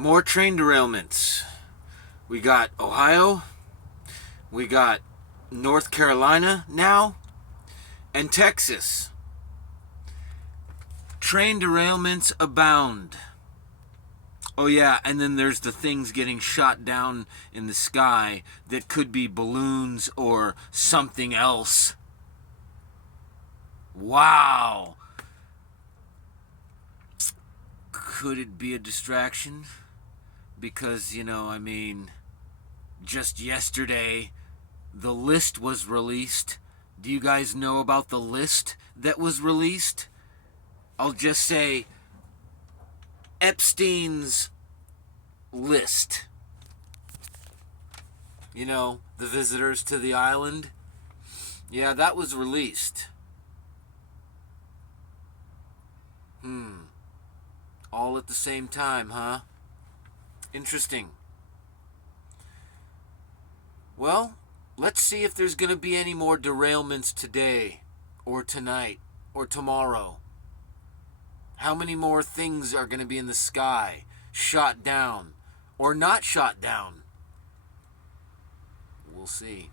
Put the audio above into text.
More train derailments. We got Ohio, we got North Carolina now, and Texas. Train derailments abound. Oh yeah, and then there's the things getting shot down in the sky that could be balloons or something else. Wow. Could it be a distraction? Because, just yesterday, the list was released. Do you guys know about the list that was released? I'll just say Epstein's list. The visitors to the island. Yeah, that was released. All at the same time, huh? Interesting. Well, let's see if there's going to be any more derailments today, or tonight, or tomorrow. How many more things are going to be in the sky, shot down, or not shot down? We'll see.